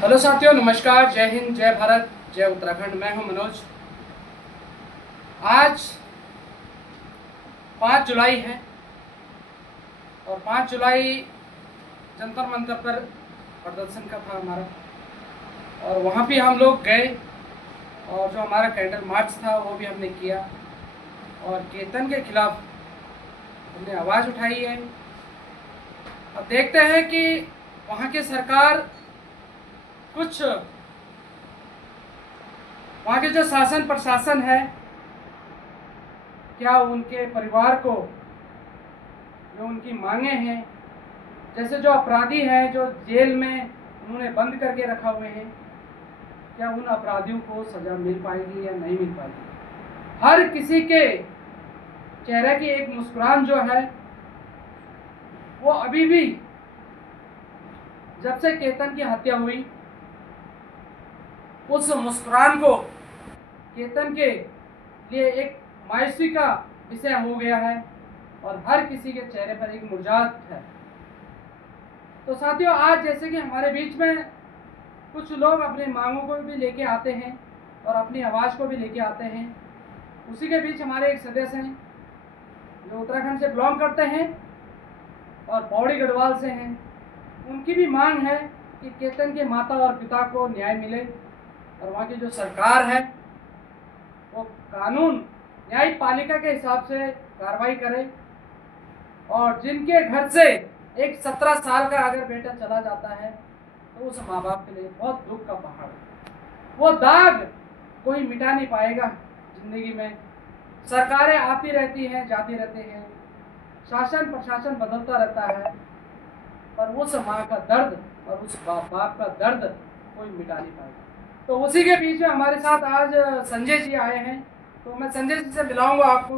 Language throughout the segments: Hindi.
हेलो साथियों, नमस्कार, जय हिंद, जय भारत, जय उत्तराखंड। मैं हूं मनोज। आज 5 जुलाई है और 5 जुलाई जंतर मंतर पर प्रदर्शन का था हमारा, और वहां भी हम लोग गए और जो हमारा कैंडल मार्च था वो भी हमने किया और केतन के खिलाफ हमने आवाज़ उठाई है। अब देखते हैं कि वहाँ की सरकार कुछ, वहाँ के जो शासन प्रशासन है, क्या उनके परिवार को जो उनकी मांगे हैं, जैसे जो अपराधी हैं जो जेल में उन्होंने बंद करके रखा हुए हैं, क्या उन अपराधियों को सजा मिल पाएगी या नहीं मिल पाएगी। हर किसी के चेहरे की एक मुस्कुराहट जो है वो अभी भी, जब से केतन की हत्या हुई, उस मुस्कुराहट को केतन के लिए एक मायूसी का विषय हो गया है और हर किसी के चेहरे पर एक मुरझाहट है। तो साथियों, आज जैसे कि हमारे बीच में कुछ लोग अपनी मांगों को भी लेके आते हैं और अपनी आवाज़ को भी लेके आते हैं, उसी के बीच हमारे एक सदस्य हैं जो उत्तराखंड से बिलोंग करते हैं और पौड़ी गढ़वाल से हैं। उनकी भी मांग है कि केतन के माता और पिता को न्याय मिले और वहाँ की जो सरकार है वो कानून न्यायपालिका के हिसाब से कार्रवाई करे और जिनके घर से एक 17 साल का अगर बेटा चला जाता है तो उस माँ बाप के लिए बहुत दुख का पहाड़ है। वो दाग कोई मिटा नहीं पाएगा। जिंदगी में सरकारें आती रहती हैं, जाती रहती हैं, शासन प्रशासन बदलता रहता है, पर उस माँ का दर्द और उस बाप का दर्द कोई मिटा नहीं पाएगा। तो उसी के बीच में हमारे साथ आज संजय जी आए हैं, तो मैं संजय जी से मिलाऊंगा आपको।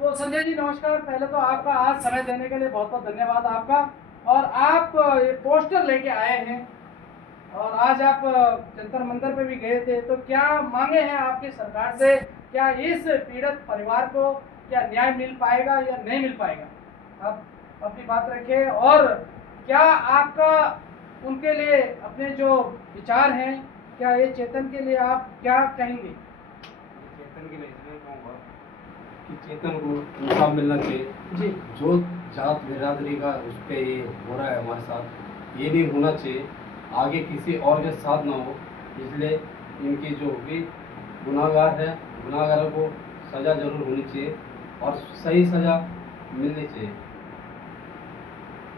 तो संजय जी नमस्कार। पहले तो आपका आज समय देने के लिए बहुत बहुत धन्यवाद आपका। और आप ये पोस्टर लेके आए हैं और आज आप जंतर मंतर पे भी गए थे, तो क्या मांगे हैं आपकी सरकार से? क्या इस पीड़ित परिवार को क्या न्याय मिल पाएगा या नहीं मिल पाएगा? आप अपनी बात रखें। और क्या आपका उनके लिए अपने जो विचार हैं, क्या ये चेतन के लिए आप क्या कहेंगे? चेतन के लिए इसलिए कहूँगा कि चेतन को इंसाफ मिलना चाहिए जी। जो जात बिरादरी का उस पर ये हो रहा है हमारे साथ, ये नहीं होना चाहिए, आगे किसी और के साथ ना हो। इसलिए इनकी जो भी गुनाहगार है, गुनाहगारों को सज़ा जरूर होनी चाहिए और सही सज़ा मिलनी चाहिए।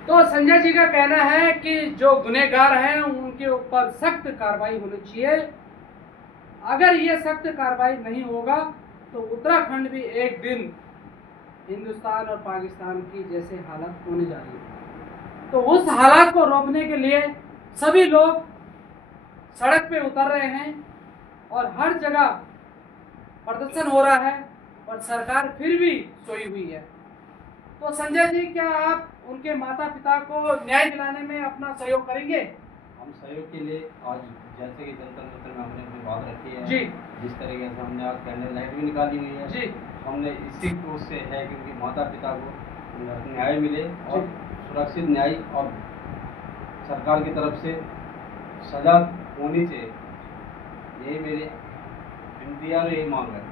तो संजय जी का कहना है कि जो गुनहगार हैं उनके ऊपर सख्त कार्रवाई होनी चाहिए। अगर ये सख्त कार्रवाई नहीं होगा तो उत्तराखंड भी एक दिन हिंदुस्तान और पाकिस्तान की जैसे हालत होने जा रही है। तो उस हालात को रोकने के लिए सभी लोग सड़क पे उतर रहे हैं और हर जगह प्रदर्शन हो रहा है, पर सरकार फिर भी सोई हुई है। तो संजय जी, क्या आप उनके माता पिता को न्याय दिलाने में अपना सहयोग करेंगे? हम सहयोग के लिए आज जैसे कि जंतर मंतर में हमने अपनी बात रखी है जी। जिस तरीके से हमने आज कैंडल लाइट भी निकाली हुई है जी। हमने इसी को से है कि उनके माता पिता को न्याय मिले और सुरक्षित न्याय और सरकार की तरफ से सजा होनी चाहिए, यही मेरी विनती और यही मांग है।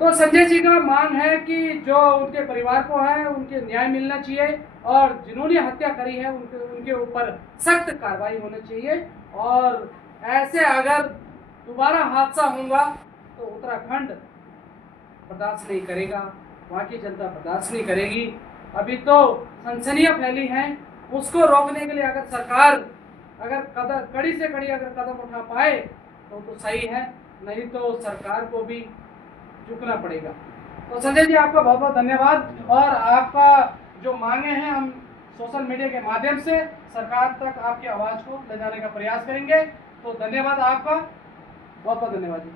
तो संजय जी का मांग है कि जो उनके परिवार को है उनके न्याय मिलना चाहिए और जिन्होंने हत्या करी है उनके ऊपर सख्त कार्रवाई होनी चाहिए। और ऐसे अगर दोबारा हादसा होगा तो उत्तराखंड बर्दाश्त नहीं करेगा, वहाँ की जनता बर्दाश्त नहीं करेगी। अभी तो सनसनियाँ फैली हैं, उसको रोकने के लिए अगर सरकार अगर कड़ी से कड़ी अगर कदम उठा पाए तो सही है, नहीं तो सरकार को भी झुकना पड़ेगा। तो संजय जी, आपका बहुत बहुत धन्यवाद। और आपका जो मांगे हैं हम सोशल मीडिया के माध्यम से सरकार तक आपकी आवाज़ को ले जाने का प्रयास करेंगे। तो धन्यवाद आपका, बहुत बहुत धन्यवाद जी।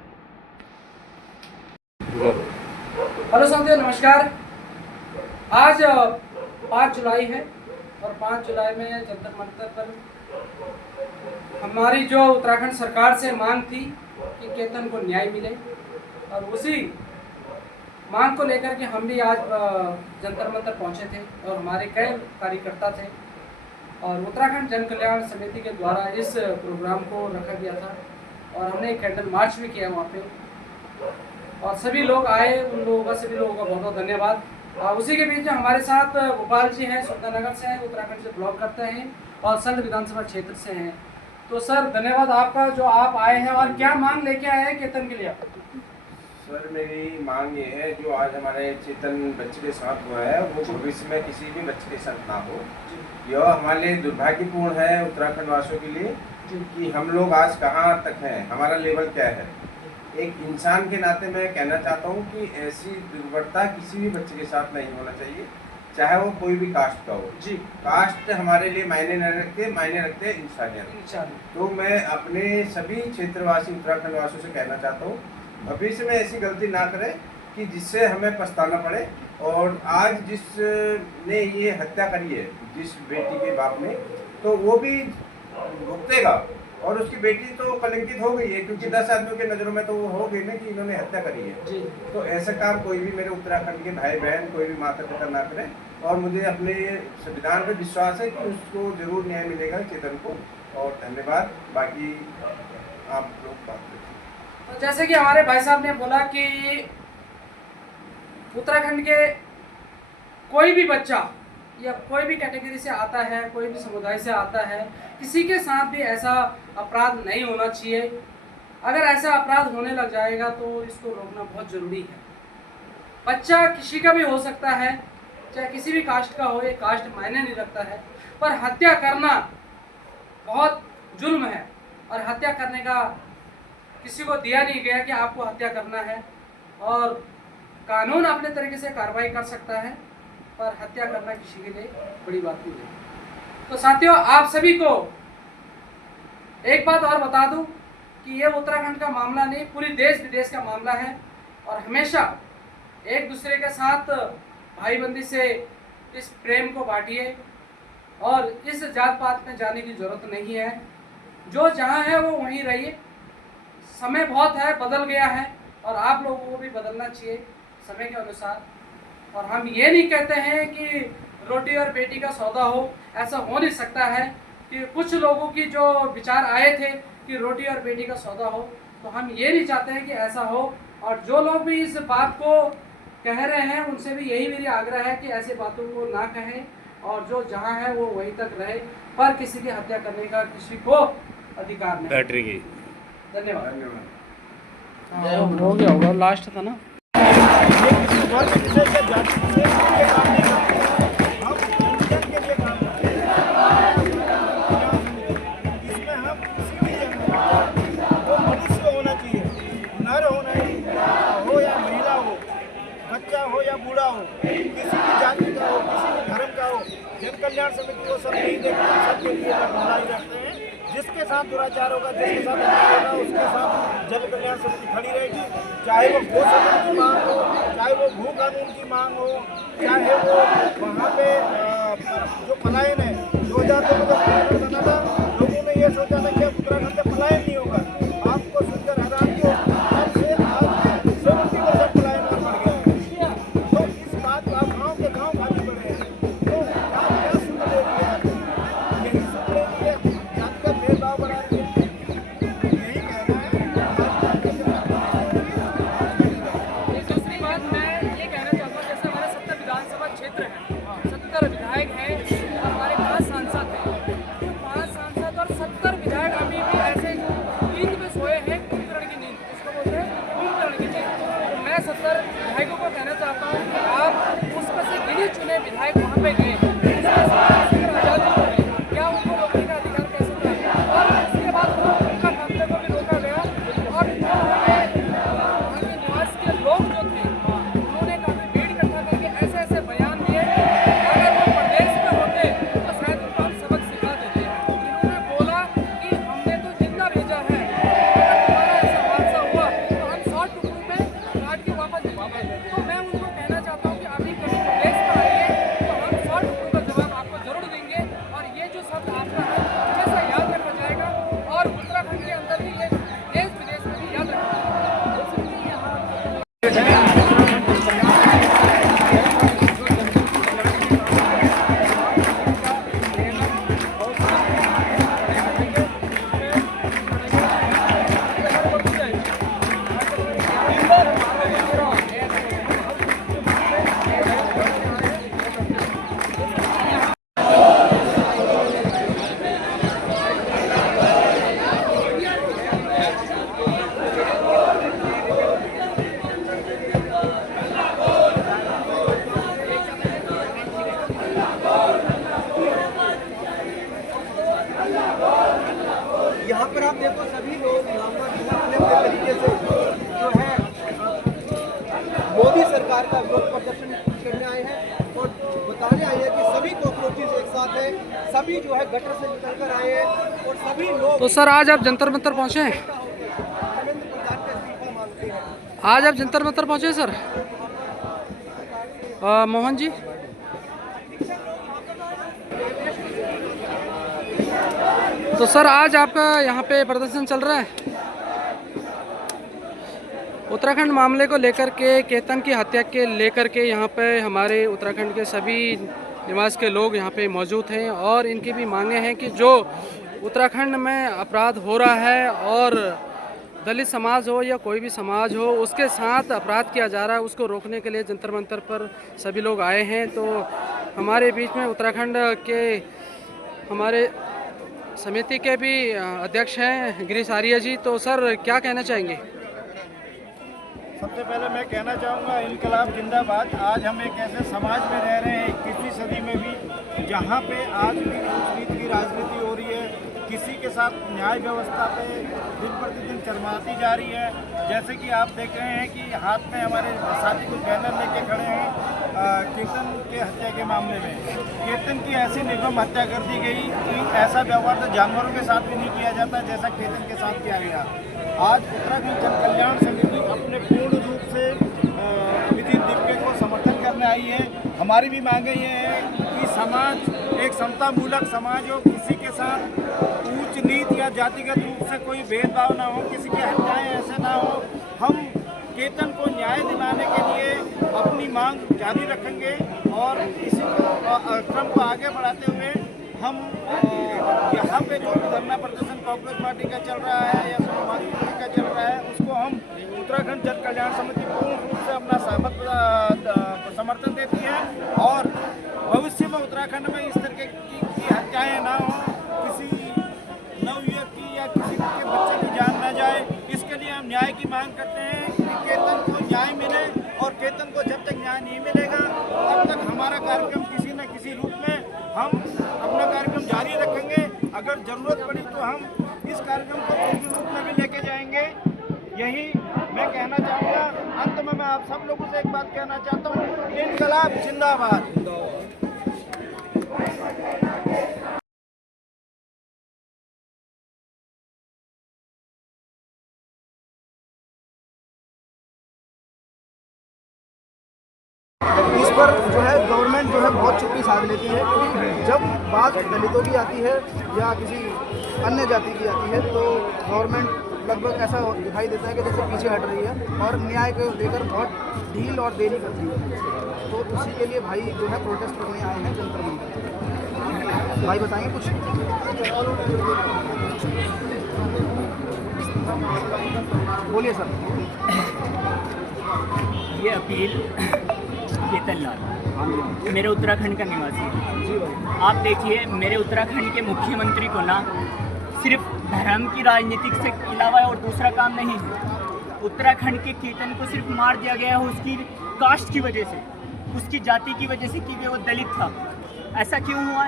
हेलो साथियों, नमस्कार। आज 5 जुलाई है और 5 जुलाई में जंतर मंतर पर हमारी जो उत्तराखंड सरकार से मांग थी कि केतन को न्याय मिले, और उसी मांग को लेकर के हम भी आज जंतर मंतर पहुंचे थे और हमारे कई कार्यकर्ता थे। और उत्तराखंड जन कल्याण समिति के द्वारा इस प्रोग्राम को रखा गया था और हमने एक कैंडल मार्च भी किया वहाँ पे और सभी लोग आए, उन लोगों का सभी लोगों का बहुत बहुत धन्यवाद। उसी के बीच में हमारे साथ गोपाल जी हैं, सुल्ताननगर से हैं, उत्तराखंड से ब्लॉग करते हैं और सल्ट विधानसभा क्षेत्र से हैं। तो सर धन्यवाद आपका जो आप आए हैं और क्या मांग लेके आए हैं केतन के लिए आप? सर मेरी मांग ये है, जो आज हमारे चेतन बच्चे के साथ हुआ है वो भविष्य में किसी भी बच्चे के साथ ना हो। यह हमारे लिए दुर्भाग्यपूर्ण है उत्तराखंड वासियों के लिए कि हम लोग आज कहाँ तक हैं, हमारा लेवल क्या है। एक इंसान के नाते मैं कहना चाहता हूँ कि ऐसी दुर्घटना किसी भी बच्चे के साथ नहीं होना चाहिए, चाहे वो कोई भी कास्ट का हो। जी, कास्ट हमारे लिए मायने नहीं रखते, मायने रखते हैं इंसानियत। तो मैं अपने सभी क्षेत्रवासी उत्तराखंड वासियों से कहना चाहता हूँ, भविष्य में ऐसी गलती ना करें कि जिससे हमें पछताना पड़े। और आज जिसने ये हत्या करी है, जिस बेटी के बाप ने, तो वो भी भुगतेगा और उसकी बेटी तो कलंकित हो गई है, क्योंकि 10 आदमियों के नज़रों में तो वो हो गई ना कि इन्होंने हत्या करी है। तो ऐसा काम कोई भी मेरे उत्तराखंड के भाई बहन, कोई भी माता पिता ना करें। और मुझे अपने संविधान पर विश्वास है कि उसको जरूर न्याय मिलेगा चेतन को। और धन्यवाद, बाकी आप लोग बात करें। तो जैसे कि हमारे भाई साहब ने बोला कि उत्तराखंड के कोई भी बच्चा या कोई भी कैटेगरी से आता है, कोई भी समुदाय से आता है, किसी के साथ भी ऐसा अपराध नहीं होना चाहिए। अगर ऐसा अपराध होने लग जाएगा तो इसको रोकना बहुत ज़रूरी है। बच्चा किसी का भी हो सकता है, चाहे किसी भी कास्ट का हो, ये कास्ट मायने नहीं रखता है, पर हत्या करना बहुत जुल्म है और हत्या करने का किसी को दिया नहीं गया कि आपको हत्या करना है। और कानून अपने तरीके से कार्रवाई कर सकता है, पर हत्या करना किसी के लिए बड़ी बात नहीं है। तो साथियों, आप सभी को एक बात और बता दूं कि ये उत्तराखंड का मामला नहीं, पूरी देश विदेश का मामला है। और हमेशा एक दूसरे के साथ भाईबंदी से इस प्रेम को बांटिए और इस जात पात में जाने की ज़रूरत नहीं है। जो जहाँ है वो वहीं रहिए। समय बहुत है, बदल गया है और आप लोगों को भी बदलना चाहिए समय के अनुसार। और हम ये नहीं कहते हैं कि रोटी और बेटी का सौदा हो, ऐसा हो नहीं सकता है कि कुछ लोगों की जो विचार आए थे कि रोटी और बेटी का सौदा हो, तो हम ये नहीं चाहते हैं कि ऐसा हो। और जो लोग भी इस बात को कह रहे हैं उनसे भी यही मेरी आग्रह है कि ऐसी बातों को ना कहें और जो जहाँ है वो वहीं तक रहे, पर किसी की हत्या करने का किसी को अधिकार नहीं। बैटरी की धन्यवाद। हो गया होगा, लास्ट था ना। बच्चा हो या बूढ़ा हो, किसी भी जाति का हो, किसी भी धर्म का हो, जन कल्याण समिति को सब नहीं देखते, सबके लिए लड़ाई रखते हैं। जिसके साथ दुराचार होगा, जिसके साथ अन्याय होगा, उसके साथ जन कल्याण समिति खड़ी रहेगी। चाहे वो गो सदन की मांग हो, चाहे वो भू कानून की मांग हो, चाहे वो वहाँ पे जो पलायन है, 2002 में जब पलायन बना था, लोगों ने ये सोचा था कि अब उत्तराखंड से पलायन नहीं होगा। आपको सुनकर हैरानी हो, अब से आज 70% पलायन और बढ़ गया है। तो इस बात को आप गाँव के गाँव आगे बढ़े हैं, तो आप क्या सुन ले रही है? यही सुन ले रही है, जाति का भेदभाव बढ़ा रही है। यही कहना है। दूसरी बात मैं ये कहना चाहता हूँ, जैसे हमारे 70 विधानसभा क्षेत्र है, 70 विधायक हैं और हमारे 5 सांसद हैं। 5 सांसद और 70 विधायक अभी भी ऐसे नींद में सोए हैं, कुंभकर्ण की नींद, इसको बोलते हैं कुंभकर्ण की नींद। तो मैं 70 विधायकों को कहना चाहता हूँ कि आप उसमें से गिने चुने विधायक वहाँ पे गए, आज़ादी हो गई, क्या उनको रोकने का अधिकार कैसे था? और उसके बाद उनका मामले को भी रोका गया। और वहाँ के निवास के लोग जो थे, उन्होंने काफ़ी भीड़ इकट्ठा करके ऐसे ऐसे बयान दिए, अगर वो प्रदेश में होते तो शायद उनको हम सबक सिखा देते। उन्होंने बोला कि हमने तो जिंदा भेजा है, अगर तुम्हारा ऐसा हादसा हुआ तो हम 100 टुकड़ों में काट के वापस देंगे। तो मैं उनको कहना चाहता हूँ कि अभी कभी प्रदेश में आइए तो हम 100 टुकड़ों का जवाब आपको जरूर आप देखो सभी लोग यहाँ पर अपने अपने तरीके से जो है मोदी सरकार का विरोध प्रदर्शन करने आए हैं और बताने आए हैं कि सभी कॉकरोचेज एक साथ हैं, सभी जो है गटर से निकल कर आए हैं और सभी लोग तो सर आज आप जंतर मंतर पहुँचे हैं? धर्मेंद्र प्रधान का इस्तीफा मांगते हैं। आज आप जंतर मंतर पहुँचे हैं सर? मोहन जी, तो सर आज आपका यहाँ पे प्रदर्शन चल रहा है उत्तराखंड मामले को लेकर के, केतन की हत्या के लेकर के। यहाँ पे हमारे उत्तराखंड के सभी निवास के लोग यहाँ पे मौजूद हैं और इनकी भी मांगे हैं कि जो उत्तराखंड में अपराध हो रहा है और दलित समाज हो या कोई भी समाज हो उसके साथ अपराध किया जा रहा है, उसको रोकने के लिए जंतर मंतर पर सभी लोग आए हैं। तो हमारे बीच में उत्तराखंड के हमारे समिति के भी अध्यक्ष हैं गिरीश आर्य जी। तो सर क्या कहना चाहेंगे? सबसे पहले मैं कहना चाहूँगा इनकलाब जिंदाबाद। आज हम एक ऐसे समाज में रह रहे हैं 21वीं सदी में भी जहाँ पे आज भी ऊंच-नीच की राजनीति हो रही है, किसी के साथ न्याय व्यवस्था पे दिन प्रतिदिन चरमराती जा रही है। जैसे कि आप देख रहे हैं कि हाथ में हमारे साथी कुछ बैनर लेके खड़े हैं केतन के हत्या के मामले में। केतन की ऐसी निर्मम हत्या कर दी गई कि ऐसा व्यवहार तो जानवरों के साथ भी नहीं किया जाता जैसा केतन के साथ किया गया। आज उत्तराखंड जन कल्याण समिति अपने पूर्ण रूप से विधि दिव्य को समर्थन करने आई है। हमारी भी मांगे ये है कि समाज एक समता मूलक समाज हो, किसी के साथ ऊंच नीच या जातिगत रूप से कोई भेदभाव ना हो, किसी की हत्याएं ऐसे ना हो। हम केतन को न्याय दिलाने के लिए अपनी मांग जारी रखेंगे और इसी क्रम को आगे बढ़ाते हुए हम यहाँ पे जो धरना प्रदर्शन कांग्रेस पार्टी का चल रहा है या समाजवादी पार्टी का चल रहा है उसको हम उत्तराखंड जन कल्याण समिति पूर्ण रूप से अपना समर्थन देती है और भविष्य में उत्तराखंड में इस तरह की हत्याएं ना हो, किसी नवयुवक की या किसी के बच्चे की जान ना जाए। इसके लिए हम न्याय की मांग करते हैं कि केतन को न्याय मिले और केतन को जब तक न्याय नहीं मिलेगा तब तक हमारा कार्यक्रम किसी न किसी रूप में हम अपना कार्यक्रम जारी रखेंगे। अगर जरूरत पड़ी तो हम इस कार्यक्रम को पूर्ण रूप में भी लेके जाएंगे। यही मैं कहना चाहूँगा। अंत में मैं आप सब लोगों से एक बात कहना चाहता हूँ, इनकलाब जिंदाबाद। इस पर जो है गवर्नमेंट जो है बहुत चुप्पी साध लेती है। जब बात दलितों की आती है या किसी अन्य जाति की आती है तो गवर्नमेंट लगभग ऐसा दिखाई देता है कि जैसे पीछे हट रही है और न्याय को लेकर बहुत ढील और देरी करती है। तो उसी के लिए भाई जो है प्रोटेस्ट करने आए हैं जंतर मंतर। भाई बताएंगे कुछ? बोलिए सर। ये अपील केतन लाल मेरे उत्तराखंड का निवासी है। जी भाई। आप देखिए मेरे उत्तराखंड के मुख्यमंत्री को ना सिर्फ धर्म की राजनीति से अलावा और दूसरा काम नहीं है। उत्तराखंड के केतन को सिर्फ मार दिया गया है उसकी कास्ट की वजह से, उसकी जाति की वजह से कि वो दलित था। ऐसा क्यों हुआ?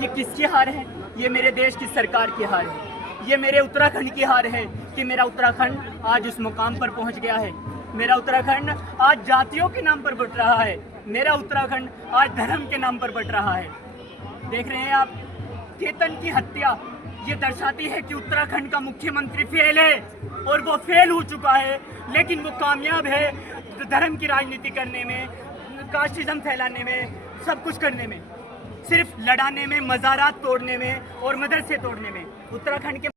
ये किसकी हार है? ये मेरे देश की सरकार की हार है। ये मेरे उत्तराखंड की हार है कि मेरा उत्तराखंड आज उस मुकाम पर पहुंच गया है। मेरा उत्तराखंड आज जातियों के नाम पर बट रहा है। मेरा उत्तराखंड आज धर्म के नाम पर बट रहा है। देख रहे हैं आप, केतन की हत्या ये दर्शाती है कि उत्तराखंड का मुख्यमंत्री फेल है और वो फेल हो चुका है, लेकिन वो कामयाब है धर्म की राजनीति करने में, कास्टिज्म फैलाने में, सब कुछ करने में, सिर्फ लड़ाने में, मज़ारात तोड़ने में और मदरसे तोड़ने में। उत्तराखंड के